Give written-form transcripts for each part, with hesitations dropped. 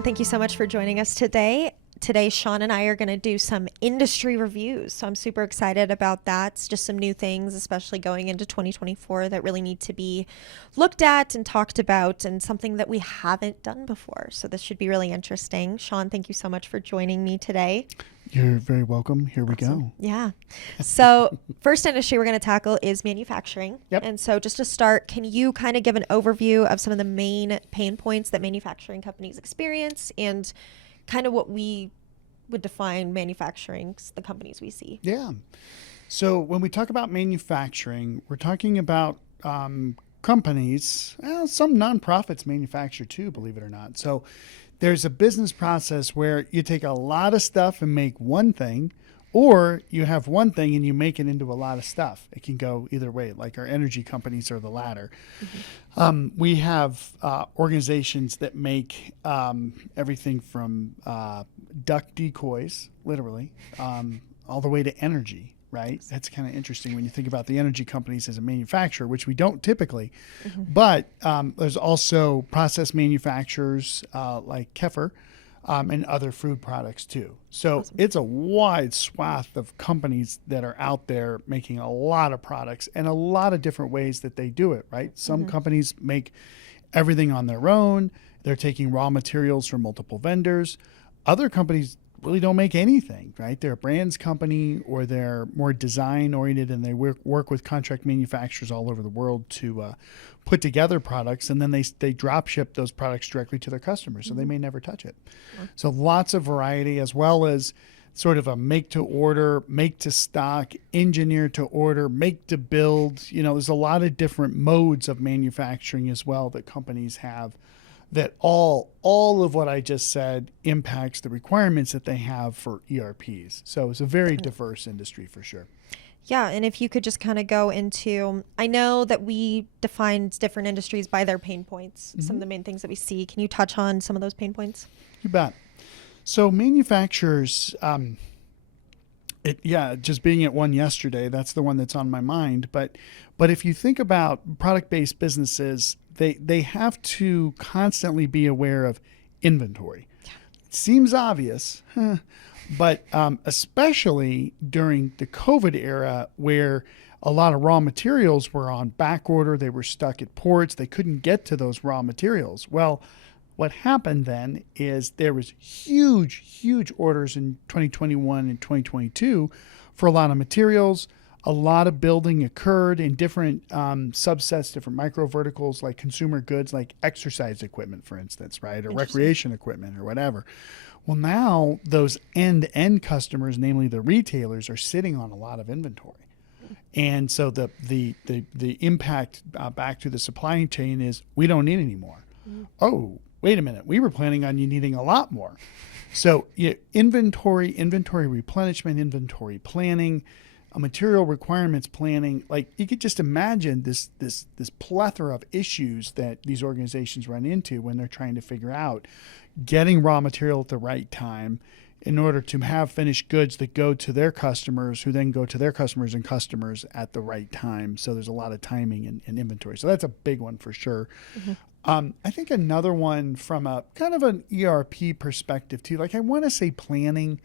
Shawn, thank you so much for joining us today. Today, Shawn and I are going to do some industry reviews. So I'm super excited about that. It's just some new things, especially going into 2024, that really need to be looked at and talked about, and something that we haven't done before. So this should be really interesting. Shawn, thank you so much for joining me today. You're very welcome. Here we go. Yeah. So first industry we're going to tackle is manufacturing. Yep. And so just to start, can you kind of give an overview of some of the main pain points that manufacturing companies experience, and kind of what we would define manufacturing, the companies we see? Yeah. So when we talk about manufacturing, we're talking about companies. Well, some nonprofits manufacture too, believe it or not. So there's a business process where you take a lot of stuff and make one thing, or you have one thing and you make it into a lot of stuff. It can go either way, like our energy companies are the latter. Mm-hmm. We have organizations that make everything from duck decoys, literally, all the way to energy, right? That's kind of interesting when you think about the energy companies as a manufacturer, which we don't typically. Mm-hmm. But there's also process manufacturers like kefir, and other food products too. So awesome. It's a wide swath of companies that are out there making a lot of products and a lot of different ways that they do it, right? Some mm-hmm. companies make everything on their own. They're taking raw materials from multiple vendors. Other companies really don't make anything, right? They're a brands company, or they're more design oriented, and they work with contract manufacturers all over the world to put together products, and then they drop ship those products directly to their customers, so they may never touch it. Mm-hmm. So lots of variety, as well as sort of a make to order, make to stock, engineer to order, make to build. You know, there's a lot of different modes of manufacturing as well that companies have, that all of what I just said impacts the requirements that they have for ERPs. So it's a very diverse industry for sure. Yeah, and if you could just kind of go into, I know that we defined different industries by their pain points, mm-hmm. some of the main things that we see. Can you touch on some of those pain points? You bet. So manufacturers, just being at one yesterday, that's the one that's on my mind. But if you think about product-based businesses, they have to constantly be aware of inventory. Yeah. It seems obvious, but especially during the COVID era, where a lot of raw materials were on back order, they were stuck at ports, they couldn't get to those raw materials. Well, what happened then is there was huge orders in 2021 and 2022 for a lot of materials. A lot of building occurred in different subsets, different micro verticals, like consumer goods, like exercise equipment, for instance, right? Or recreation equipment or whatever. Well, now those end-to-end customers, namely the retailers, are sitting on a lot of inventory. And so the impact back to the supply chain is, we don't need any more. Mm-hmm. Oh, wait a minute. We were planning on you needing a lot more. So inventory replenishment, inventory planning, material requirements planning, like you could just imagine this plethora of issues that these organizations run into when they're trying to figure out getting raw material at the right time in order to have finished goods that go to their customers, who then go to their customers and customers at the right time. So there's a lot of timing and inventory. So that's a big one for sure. Mm-hmm. I think another one from a kind of an ERP perspective too, like I want to say planning.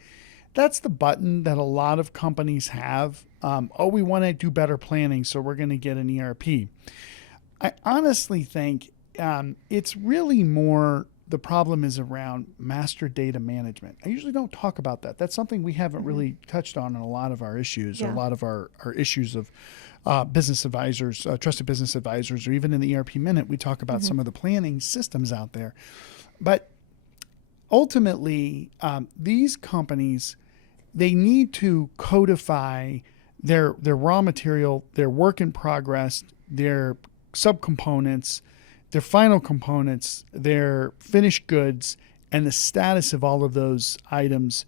That's the button that a lot of companies have. We want to do better planning, so we're going to get an ERP. I honestly think it's really more, the problem is around master data management. I usually don't talk about that. That's something we haven't mm-hmm. really touched on in a lot of our issues, or a lot of our issues of business advisors, trusted business advisors, or even in the ERP Minute, we talk about mm-hmm. some of the planning systems out there. But ultimately, these companies, they need to codify their raw material, their work in progress, their subcomponents, their final components, their finished goods, and the status of all of those items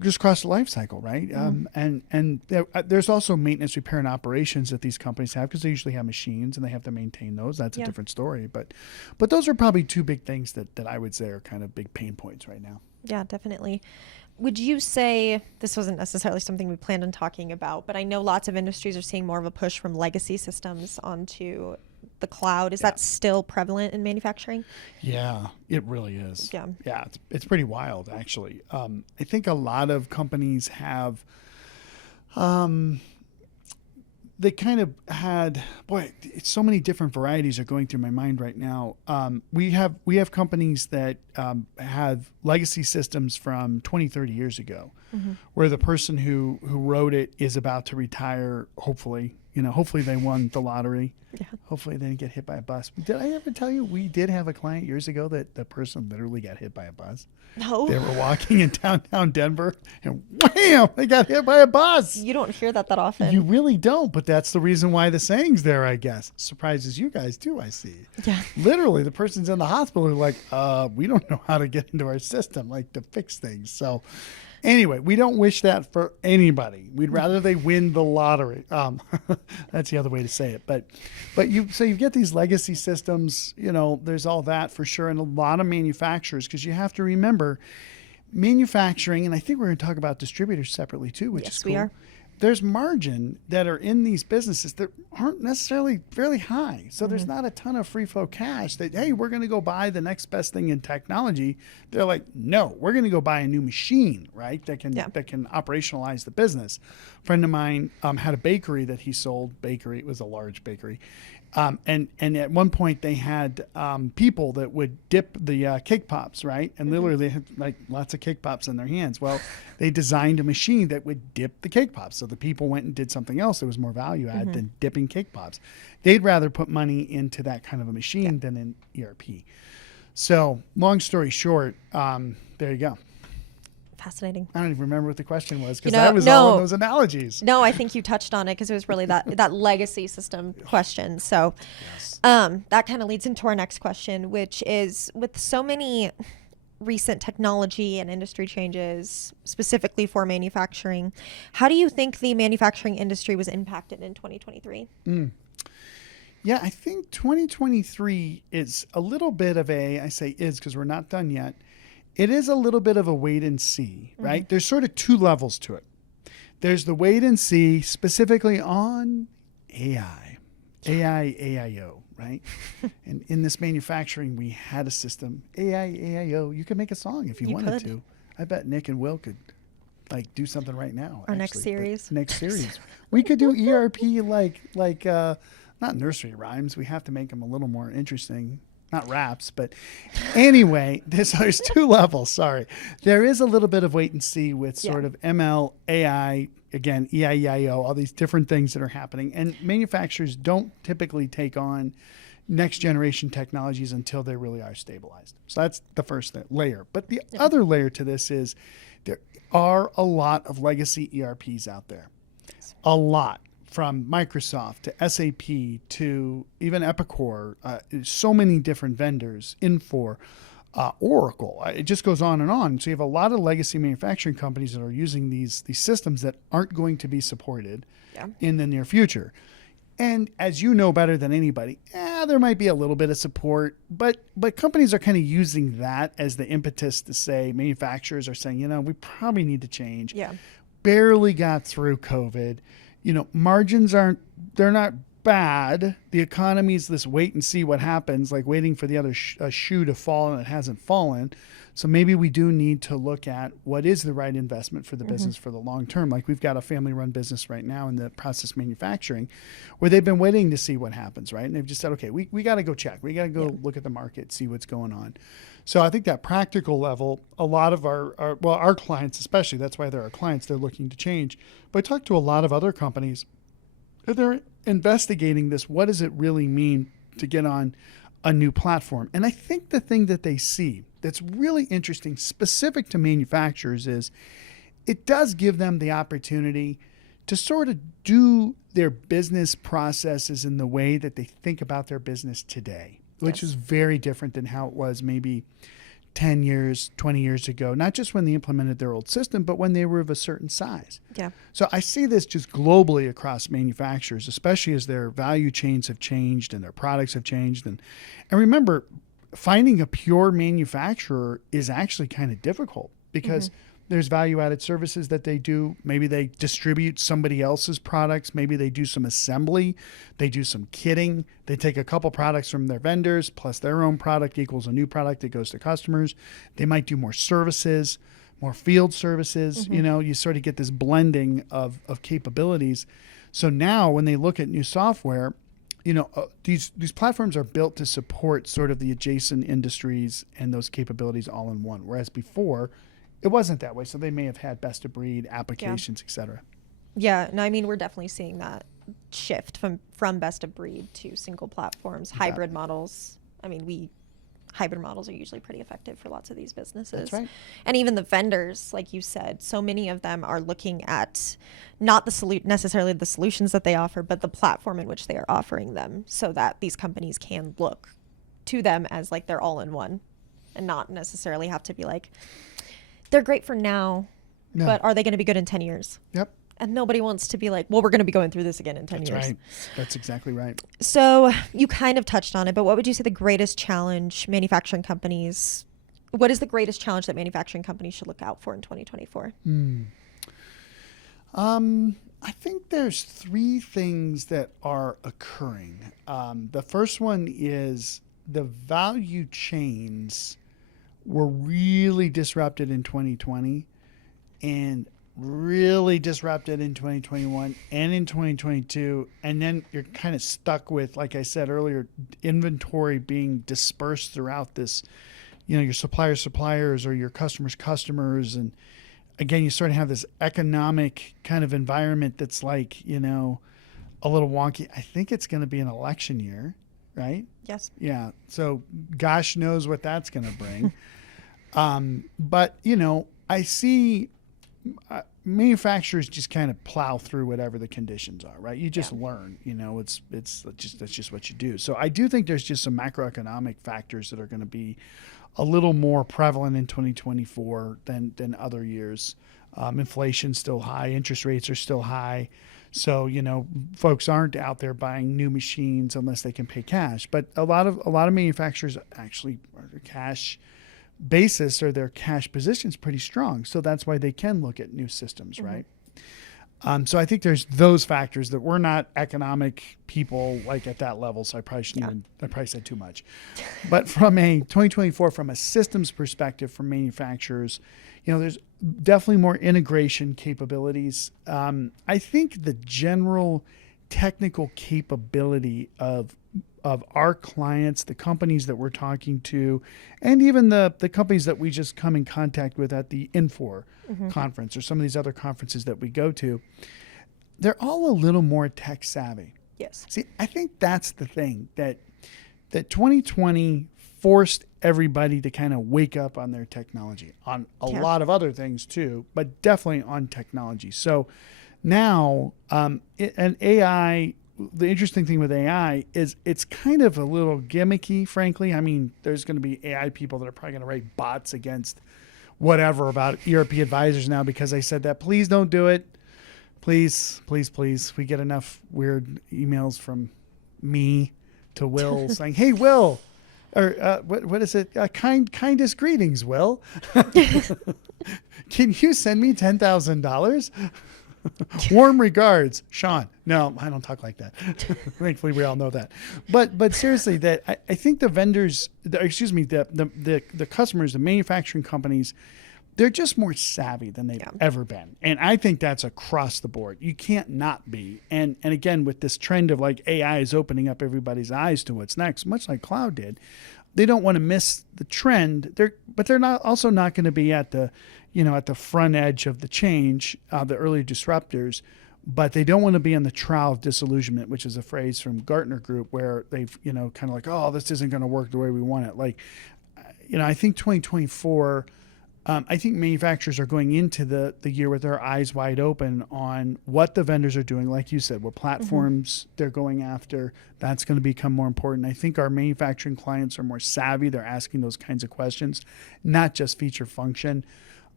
just across the life cycle, right? Mm-hmm. And there's also maintenance, repair, and operations that these companies have, because they usually have machines and they have to maintain those. That's a different story. But those are probably two big things that I would say are kind of big pain points right now. Yeah, definitely. Would you say, this wasn't necessarily something we planned on talking about, but I know lots of industries are seeing more of a push from legacy systems onto the cloud. Is that still prevalent in manufacturing? Yeah, it really is. Yeah. Yeah, it's pretty wild, actually. I think a lot of companies have, they kind of had, boy, it's so many different varieties are going through my mind right now. We have companies that have legacy systems from 20, 30 years ago, where the person who wrote it is about to retire, hopefully. Hopefully they won the lottery. Yeah. Hopefully they didn't get hit by a bus. Did I ever tell you we did have a client years ago that the person literally got hit by a bus? No. They were walking in downtown Denver and wham, they got hit by a bus. You don't hear that often. You really don't, but that's the reason why the saying's there, I guess. Surprises you guys too, I see. Yeah. Literally, the person's in the hospital like, we don't know how to get into our system, like to fix things. So anyway, we don't wish that for anybody. We'd rather they win the lottery. That's the other way to say it. But you get these legacy systems, there's all that for sure. And a lot of manufacturers, because you have to remember manufacturing, and I think we're going to talk about distributors separately too, which is cool. We are. There's margin that are in these businesses that aren't necessarily fairly high. So there's not a ton of free flow cash that, hey, we're going to go buy the next best thing in technology. They're like, no, we're going to go buy a new machine, right? That can operationalize the business. A friend of mine had a bakery that he sold. Bakery, it was a large bakery. And at one point they had people that would dip the cake pops, right? And literally they had like lots of cake pops in their hands. Well, they designed a machine that would dip the cake pops. So the people went and did something else that was more value add than dipping cake pops. They'd rather put money into that kind of a machine than in ERP. So long story short, there you go. Fascinating. I don't even remember what the question was because that was all in those analogies. No, I think you touched on it because it was really that legacy system question. So Yes. that kind of leads into our next question, which is with so many recent technology and industry changes, specifically for manufacturing, how do you think the manufacturing industry was impacted in 2023? Yeah, I think 2023 is a little bit of I say is because we're not done yet. It is a little bit of a wait and see, right? There's sort of two levels to it. There's the wait and see specifically on AI, AIO, right? And in this manufacturing, we had a system, AIO. You could make a song if you wanted to. I bet Nick and Will could do something right now. Our next series. Next series. We could do ERP like not nursery rhymes. We have to make them a little more interesting. Not raps, but anyway, there's two levels. Sorry. There is a little bit of wait and see with sort of ML, AI, again, EIO, all these different things that are happening. And manufacturers don't typically take on next generation technologies until they really are stabilized. So that's the first layer. But the other layer to this is there are a lot of legacy ERPs out there. A lot. From Microsoft to SAP to even Epicor, so many different vendors, Infor, Oracle. It just goes on and on. So you have a lot of legacy manufacturing companies that are using these systems that aren't going to be supported in the near future. And as you know better than anybody, there might be a little bit of support, but companies are kind of using that as the impetus to say, manufacturers are saying, we probably need to change. Yeah. Barely got through COVID. Margins they're not bad. The economy's this wait and see what happens, like waiting for the other shoe to fall and it hasn't fallen. So maybe we do need to look at what is the right investment for the business for the long term. Like we've got a family run business right now in the process manufacturing where they've been waiting to see what happens, right? And they've just said, okay, we got to go check. We got to go look at the market, see what's going on. So I think that practical level, a lot of our clients especially, that's why they're our clients, they're looking to change. But I talk to a lot of other companies that they're investigating this. What does it really mean to get on a new platform? And I think the thing that they see that's really interesting, specific to manufacturers, is it does give them the opportunity to sort of do their business processes in the way that they think about their business today, which is very different than how it was maybe 10 years, 20 years ago, not just when they implemented their old system, but when they were of a certain size. Yeah. So I see this just globally across manufacturers, especially as their value chains have changed and their products have changed. And remember, finding a pure manufacturer is actually kind of difficult because There's value-added services that they do. Maybe they distribute somebody else's products. Maybe they do some assembly. They do some kitting. They take a couple products from their vendors, plus their own product equals a new product that goes to customers. They might do more services, more field services. You sort of get this blending of capabilities. So now when they look at new software, these platforms are built to support sort of the adjacent industries and those capabilities all in one. Whereas before, it wasn't that way. So they may have had best of breed applications, et cetera. Yeah. No, I mean, we're definitely seeing that shift from best of breed to single platforms, hybrid models. I mean, hybrid models are usually pretty effective for lots of these businesses. That's right. And even the vendors, like you said, so many of them are looking at not necessarily the solutions that they offer, but the platform in which they are offering them, so that these companies can look to them as like they're all in one and not necessarily have to be like, they're great for now, but are they going to be good in 10 years? Yep. And nobody wants to be like, well, we're going to be going through this again in 10 years. That's right. That's exactly right. So you kind of touched on it, but what would you say the greatest challenge what is the greatest challenge that manufacturing companies should look out for in 2024? I think there's three things that are occurring. The first one is the value chains were really disrupted in 2020 and really disrupted in 2021 and in 2022. And then you're kind of stuck with, like I said earlier, inventory being dispersed throughout this, your suppliers or your customers. And again, you sort of have this economic kind of environment that's like, a little wonky. I think it's going to be an election year, right? Yes. Yeah. So gosh knows what that's going to bring. But, I see manufacturers just kind of plow through whatever the conditions are, right? You just learn, that's just what you do. So I do think there's just some macroeconomic factors that are going to be a little more prevalent in 2024 than other years. Inflation's still high, interest rates are still high. So, folks aren't out there buying new machines unless they can pay cash. But a lot of manufacturers actually are cash basis or their cash position is pretty strong. So that's why they can look at new systems, right? So I think there's those factors that we're not economic people like at that level. So I probably shouldn't I probably said too much. But from a 2024, from a systems perspective for manufacturers, there's definitely more integration capabilities. I think the general technical capability of our clients, the companies that we're talking to, and even the companies that we just come in contact with at the Infor conference or some of these other conferences that we go to, they're all a little more tech savvy. Yes. See, I think that's the thing that 2020 forced everybody to kind of wake up on their technology, on a lot of other things too, but definitely on technology. So now, and AI, the interesting thing with AI is it's kind of a little gimmicky, frankly. I mean, there's going to be AI people that are probably going to write bots against whatever about ERP advisors now because I said that. Please don't do it. Please, please, please. We get enough weird emails from me to Will saying, hey, Will, or what is it? Kindest greetings, Will. Can you send me $10,000? Warm regards, Shawn. No, I don't talk like that. Thankfully, we all know that. But seriously, that I think the vendors, the customers, the manufacturing companies, they're just more savvy than they've ever been. And I think that's across the board. You can't not be. And again, with this trend of like AI is opening up everybody's eyes to what's next, much like cloud did, they don't want to miss the trend. But they're not going to be at the front edge of the change, the early disruptors, but they don't want to be on the trowel of disillusionment, which is a phrase from Gartner Group where they've, kind of like, oh, this isn't going to work the way we want it. Like, I think 2024, I think manufacturers are going into the year with their eyes wide open on what the vendors are doing. Like you said, what platforms they're going after, that's going to become more important. I think our manufacturing clients are more savvy. They're asking those kinds of questions, not just feature function.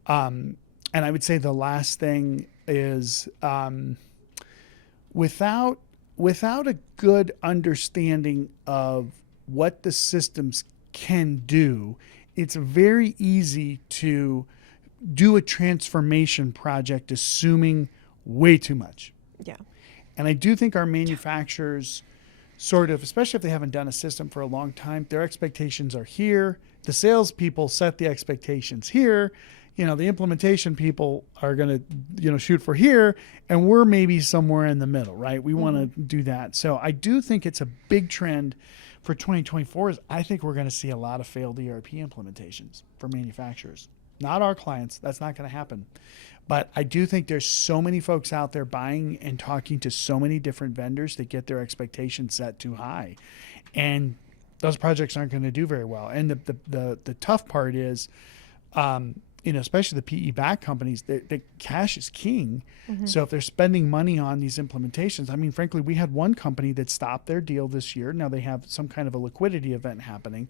And I would say the last thing is without a good understanding of what the systems can do, it's very easy to do a transformation project assuming way too much. Yeah. And I do think our manufacturers sort of, especially if they haven't done a system for a long time, their expectations are here. The salespeople set the expectations here. The implementation people are going to, shoot for here, and we're maybe somewhere in the middle, right? We want to do that. So I do think it's a big trend for 2024 is I think we're going to see a lot of failed ERP implementations for manufacturers. Not our clients. That's not going to happen. But I do think there's so many folks out there buying and talking to so many different vendors that get their expectations set too high. And those projects aren't going to do very well. And the tough part is, especially the PE-backed companies, the cash is king. So if they're spending money on these implementations, I mean, frankly, we had one company that stopped their deal this year. Now they have some kind of a liquidity event happening.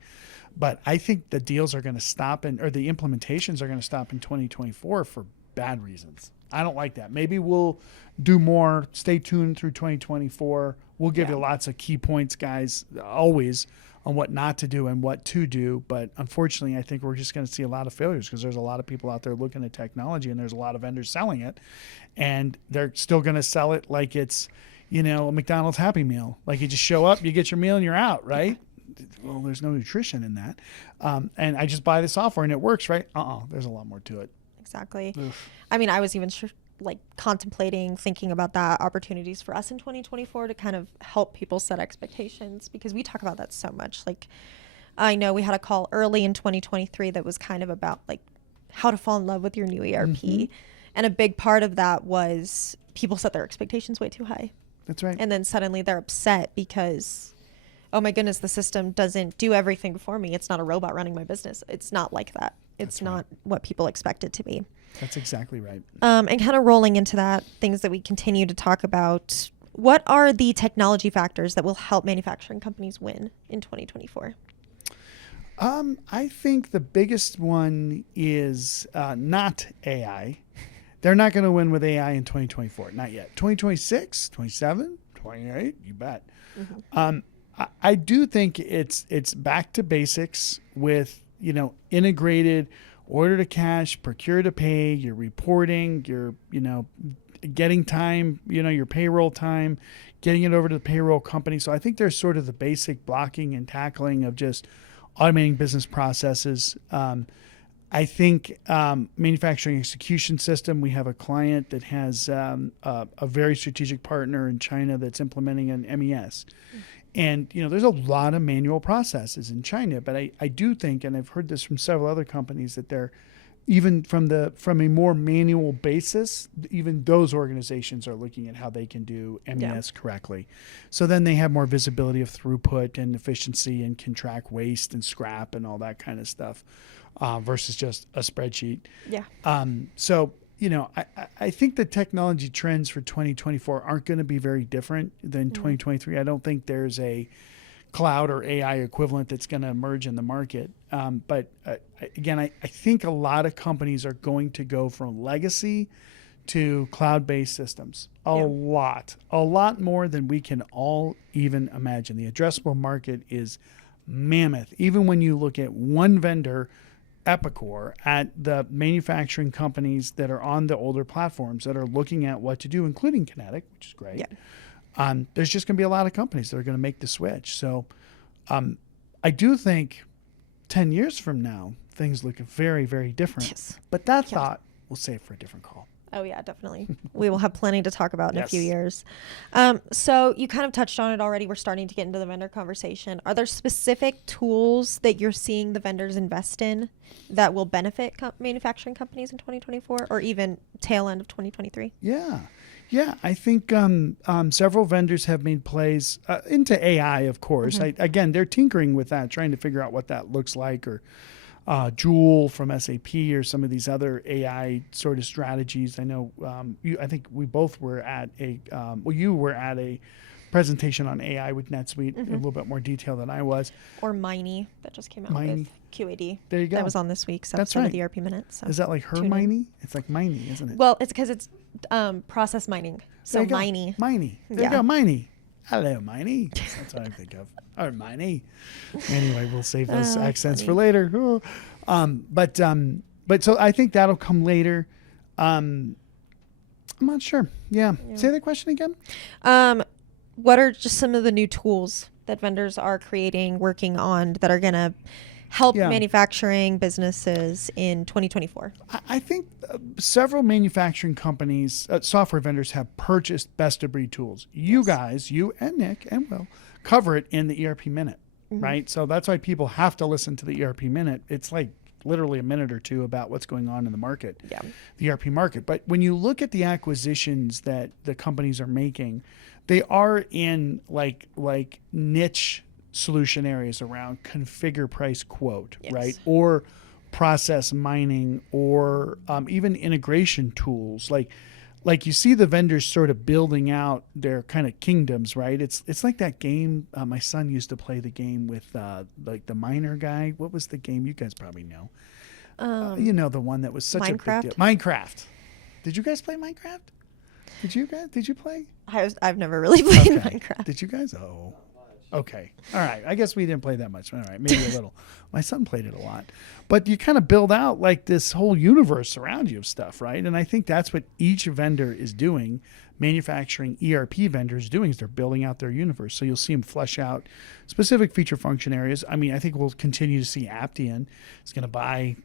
But I think the deals are going to stop or the implementations are going to stop in 2024 for bad reasons. I don't like that. Maybe we'll do more. Stay tuned through 2024. We'll give you lots of key points, guys, always, on what not to do and what to do. But unfortunately, I think we're just going to see a lot of failures because there's a lot of people out there looking at technology and there's a lot of vendors selling it. And they're still going to sell it like it's, a McDonald's Happy Meal. Like you just show up, you get your meal and you're out, right? Well, there's no nutrition in that. And I just buy the software and it works, right? There's a lot more to it. Exactly. Oof. I mean, I was even contemplating, thinking about that opportunities for us in 2024 to kind of help people set expectations because we talk about that so much. Like, I know we had a call early in 2023 that was kind of about how to fall in love with your new ERP. And a big part of that was people set their expectations way too high. That's right. And then suddenly they're upset because, oh my goodness, the system doesn't do everything for me. It's not a robot running my business. It's not like that. It's not what people expect it to be. That's exactly right. And kind of rolling into that, things that we continue to talk about. What are the technology factors that will help manufacturing companies win in 2024? I think the biggest one is not AI. They're not going to win with AI in 2024. Not yet. 2026, 27, 28, you bet. I do think it's back to basics with, integrated order to cash, procure to pay, your reporting, your, getting time, your payroll time, getting it over to the payroll company. So I think there's sort of the basic blocking and tackling of just automating business processes. I think manufacturing execution system, we have a client that has a very strategic partner in China that's implementing an MES. And, there's a lot of manual processes in China, but I do think, and I've heard this from several other companies, that they're even from a more manual basis, even those organizations are looking at how they can do MES correctly. So then they have more visibility of throughput and efficiency and can track waste and scrap and all that kind of stuff versus just a spreadsheet. Yeah. So, I think the technology trends for 2024 aren't going to be very different than 2023. I don't think there's a cloud or AI equivalent that's going to emerge in the market. But again, I think a lot of companies are going to go from legacy to cloud-based systems. A lot more than we can all even imagine. The addressable market is mammoth. Even when you look at one vendor, Epicor, at the manufacturing companies that are on the older platforms that are looking at what to do, including Kinetic, which is great. There's just going to be a lot of companies that are going to make the switch. So I do think 10 years from now, things look very, very different. Yes. But that thought we'll save for a different call. Oh, yeah, definitely. We will have plenty to talk about in a few years. So you kind of touched on it already. We're starting to get into the vendor conversation. Are there specific tools that you're seeing the vendors invest in that will benefit manufacturing companies in 2024 or even tail end of 2023? Yeah, I think several vendors have made plays into AI, of course. Again, they're tinkering with that, trying to figure out what that looks like, or Joule from SAP or some of these other AI sort of strategies. I know I think we both were at you were at a presentation on AI with NetSuite in a little bit more detail than I was. Or Miney that just came out with QAD. There you go. That was on this week's episode of the ERP Minute. So is that like her Miney? It's like Miney, isn't it? Well, it's because it's process mining. So Miney. Miney. There you go, Miney. Hello, Miney. That's what I think of. Or Miney. Anyway, we'll save those accents for later. But But so I think that'll come later. I'm not sure. Yeah. Say the question again. What are just some of the new tools that vendors are creating, working on, that are going to help manufacturing businesses in 2024? I think several manufacturing companies, software vendors, have purchased best-of-breed tools. You guys, you and Nick and Will, cover it in the ERP Minute, right? So that's why people have to listen to the ERP Minute. It's like literally a minute or two about what's going on in the market, the ERP market. But when you look at the acquisitions that the companies are making, they are in like niche solution areas around configure, price, quote, right? Or process mining, or even integration tools. Like you see the vendors sort of building out their kind of kingdoms, right? It's like that game. My son used to play the game with like the miner guy. What was the game? You guys probably know. You know, the one that was such a big deal. Minecraft. Did you guys play Minecraft? Did you play? I've never really played Minecraft. Did you guys? Oh, okay. All right. I guess we didn't play that much. All right. Maybe a little. My son played it a lot. But you kind of build out like this whole universe around you of stuff, right? And I think that's what each vendor is doing. Manufacturing ERP vendors doing is they're building out their universe. So you'll see them flesh out specific feature function areas. I mean, I think we'll continue to see Aptian is going to buy,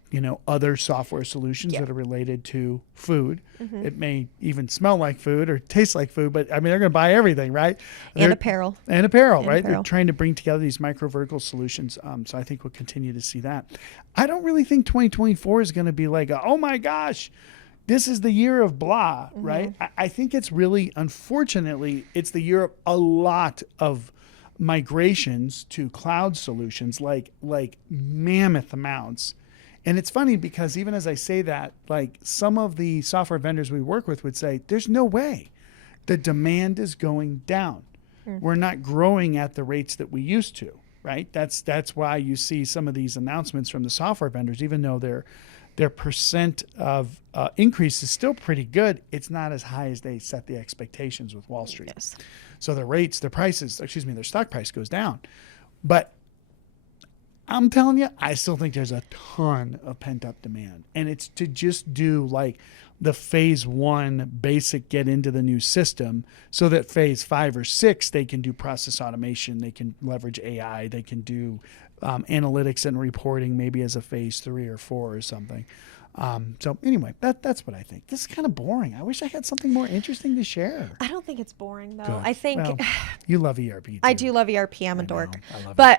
other software solutions that are related to food. It may even smell like food or taste like food, but I mean, they're going to buy everything, right? And apparel, right? They're trying to bring together these micro vertical solutions. So I think we'll continue to see that. I don't really think 2024 is going to be like, oh my gosh, this is the year of blah, right? I think it's really, unfortunately, it's the year of a lot of migrations to cloud solutions, like mammoth amounts. And it's funny because even as I say that, like some of the software vendors we work with would say, there's no way. The demand is going down. We're not growing at the rates that we used to, right? That's why you see some of these announcements from the software vendors, even though their percent of increase is still pretty good. It's not as high as they set the expectations with Wall Street. Yes. So their stock price goes down. But I'm telling you, I still think there's a ton of pent-up demand. And it's to just do like the phase 1 basic get into the new system so that phase 5 or 6, they can do process automation, they can leverage AI, they can do analytics and reporting maybe as a phase 3 or 4 or something. So anyway, that's what I think. This is kind of boring. I wish I had something more interesting to share. I don't think it's boring though. Good. I think well, you love ERP too. I do love ERP. I'm a dork. I love but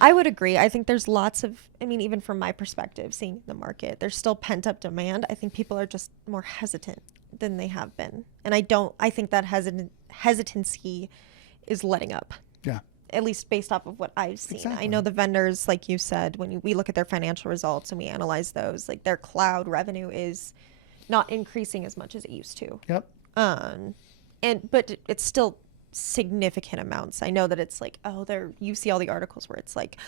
I would agree. I think there's lots of, even from my perspective, seeing the market, there's still pent up demand. I think people are just more hesitant than they have been. And I think that hesitancy is letting up. Yeah. At least based off of what I've seen. Exactly. I know the vendors, like you said, when we look at their financial results and we analyze those, like their cloud revenue is not increasing as much as it used to. Yep. But it's still significant amounts. I know that it's like, you see all the articles where it's like,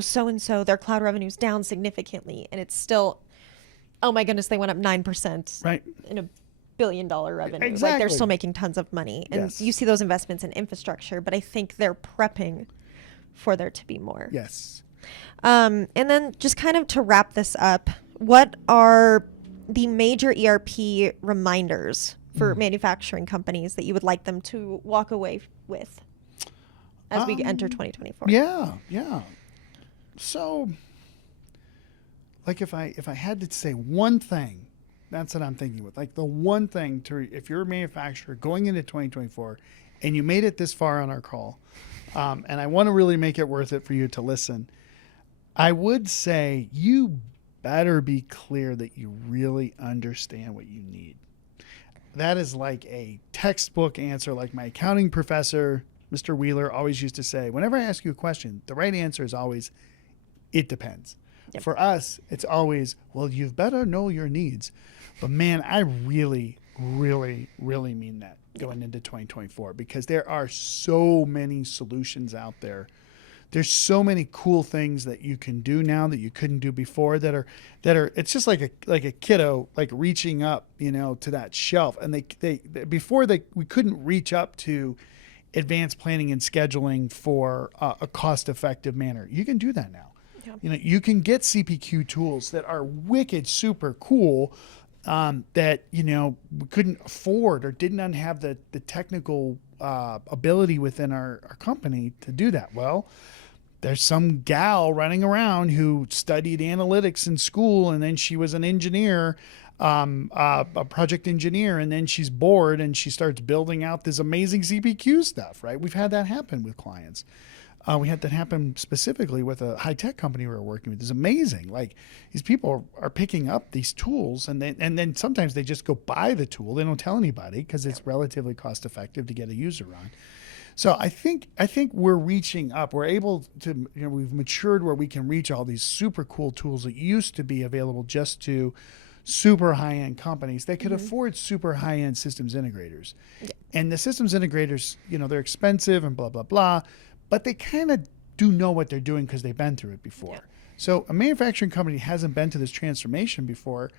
so-and-so, their cloud revenue's down significantly. And it's still, oh my goodness, they went up 9% right. in $1 billion revenue. Exactly. Like they're still making tons of money. And you see those investments in infrastructure, but I think they're prepping for there to be more. Yes. And then just kind of to wrap this up, what are the major ERP reminders for manufacturing companies that you would like them to walk away with as we enter 2024? Yeah. So like if I had to say one thing, that's what I'm thinking with. Like the one thing if you're a manufacturer going into 2024 and you made it this far on our call, and I want to really make it worth it for you to listen, I would say you better be clear that you really understand what you need. That is like a textbook answer, like my accounting professor, Mr. Wheeler, always used to say, whenever I ask you a question, the right answer is always, it depends. Yep. For us, it's always, well, you've better know your needs. But man, I really, really, really mean that going into 2024 because there are so many solutions out there. There's so many cool things that you can do now that you couldn't do before that are it's just like a kiddo like reaching up, to that shelf. And we couldn't reach up to advanced planning and scheduling for a cost-effective manner. You can do that now. Yeah. You know, you can get CPQ tools that are wicked, super cool, that, you know, we couldn't afford or did not have the technical ability within our company to do that. Well, there's some gal running around who studied analytics in school, and then she was an engineer, a project engineer, and then she's bored and she starts building out this amazing CPQ stuff, right? We've had that happen with clients. We had that happen specifically with a high-tech company we were working with. It's amazing. Like, these people are picking up these tools, and then sometimes they just go buy the tool. They don't tell anybody because it's relatively cost-effective to get a user on. So I think we're reaching up. We're able to, you know, we've matured where we can reach all these super cool tools that used to be available just to super high-end companies. They could afford super high-end systems integrators. Yeah. And the systems integrators, you know, they're expensive and blah, blah, blah, but they kind of do know what they're doing because they've been through it before. Yeah. So a manufacturing company hasn't been to this transformation before.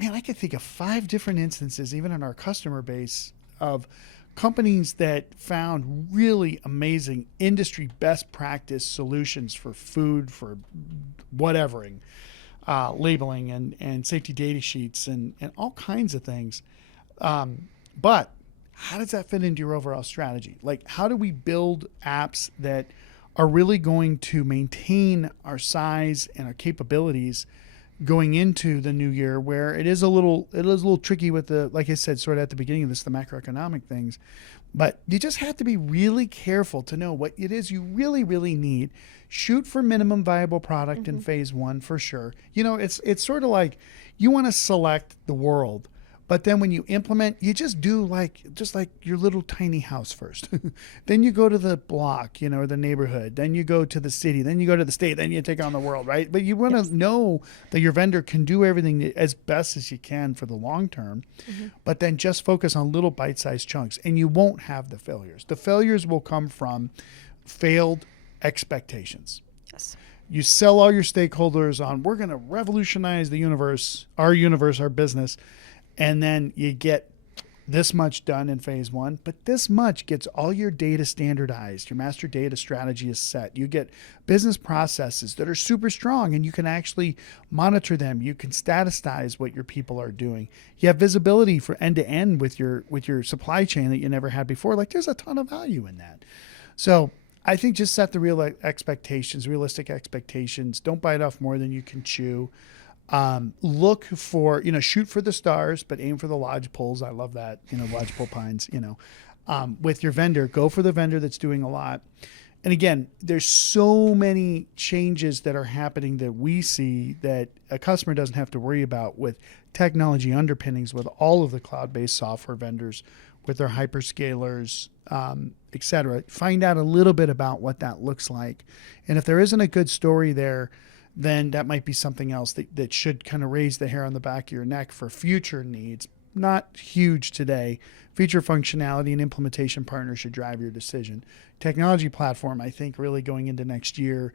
Man, I could think of 5 different instances, even in our customer base, of companies that found really amazing industry best practice solutions for food, for whatevering, labeling and safety data sheets and all kinds of things. But how does that fit into your overall strategy? Like, how do we build apps that are really going to maintain our size and our capabilities going into the new year, where it is a little tricky with the, like I said, sort of at the beginning of this, the macroeconomic things, but you just have to be really careful to know what it is you really, really need. Shoot for minimum viable product in phase 1 for sure. You know, it's sort of like you want to select the world, but then when you implement, you just do just like your little tiny house first. Then you go to the block, you know, or the neighborhood. Then you go to the city. Then you go to the state. Then you take on the world, right? But you want to know that your vendor can do everything as best as you can for the long term, but then just focus on little bite-sized chunks, and you won't have the failures. The failures will come from failed expectations. Yes. You sell all your stakeholders on, we're going to revolutionize the universe, our business. And then you get this much done in phase 1, but this much gets all your data standardized. Your master data strategy is set. You get business processes that are super strong, and you can actually monitor them. You can staticize what your people are doing. You have visibility for end to end with your supply chain that you never had before. Like, there's a ton of value in that. So I think just set the realistic expectations. Don't bite off more than you can chew. Look for, shoot for the stars, but aim for the lodge poles. I love that, lodgepole pines, with your vendor, go for the vendor that's doing a lot. And again, there's so many changes that are happening that we see that a customer doesn't have to worry about with technology underpinnings, with all of the cloud-based software vendors, with their hyperscalers, et cetera. Find out a little bit about what that looks like. And if there isn't a good story there, then that might be something else that should kind of raise the hair on the back of your neck for future needs. Not huge today. Feature functionality and implementation partners should drive your decision. Technology platform, I think, really going into next year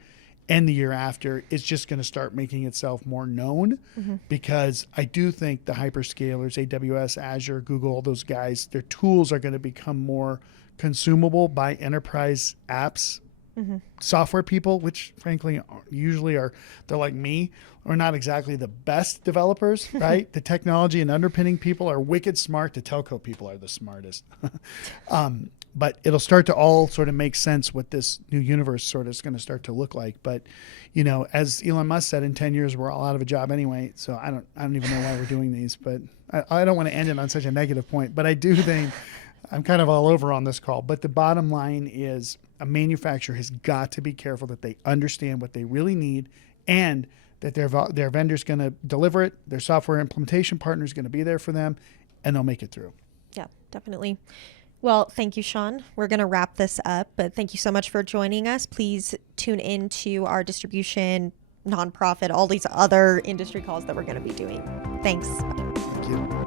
and the year after, is just going to start making itself more known, because I do think the hyperscalers, AWS, Azure, Google, all those guys, their tools are going to become more consumable by enterprise apps. Software people, which frankly usually they're like me, are not exactly the best developers, right? The technology and underpinning people are wicked smart. The telco people are the smartest. But it'll start to all sort of make sense what this new universe sort of is going to start to look like. But, as Elon Musk said, in 10 years, we're all out of a job anyway. So I don't even know why we're doing these, but I don't want to end it on such a negative point, but I do think I'm kind of all over on this call. But the bottom line is, a manufacturer has got to be careful that they understand what they really need, and that their vendor's going to deliver it. Their software implementation partner is going to be there for them, and they'll make it through. Yeah, definitely. Well, thank you, Shawn. We're going to wrap this up, but thank you so much for joining us. Please tune into our distribution, nonprofit, all these other industry calls that we're going to be doing. Thanks. Thank you.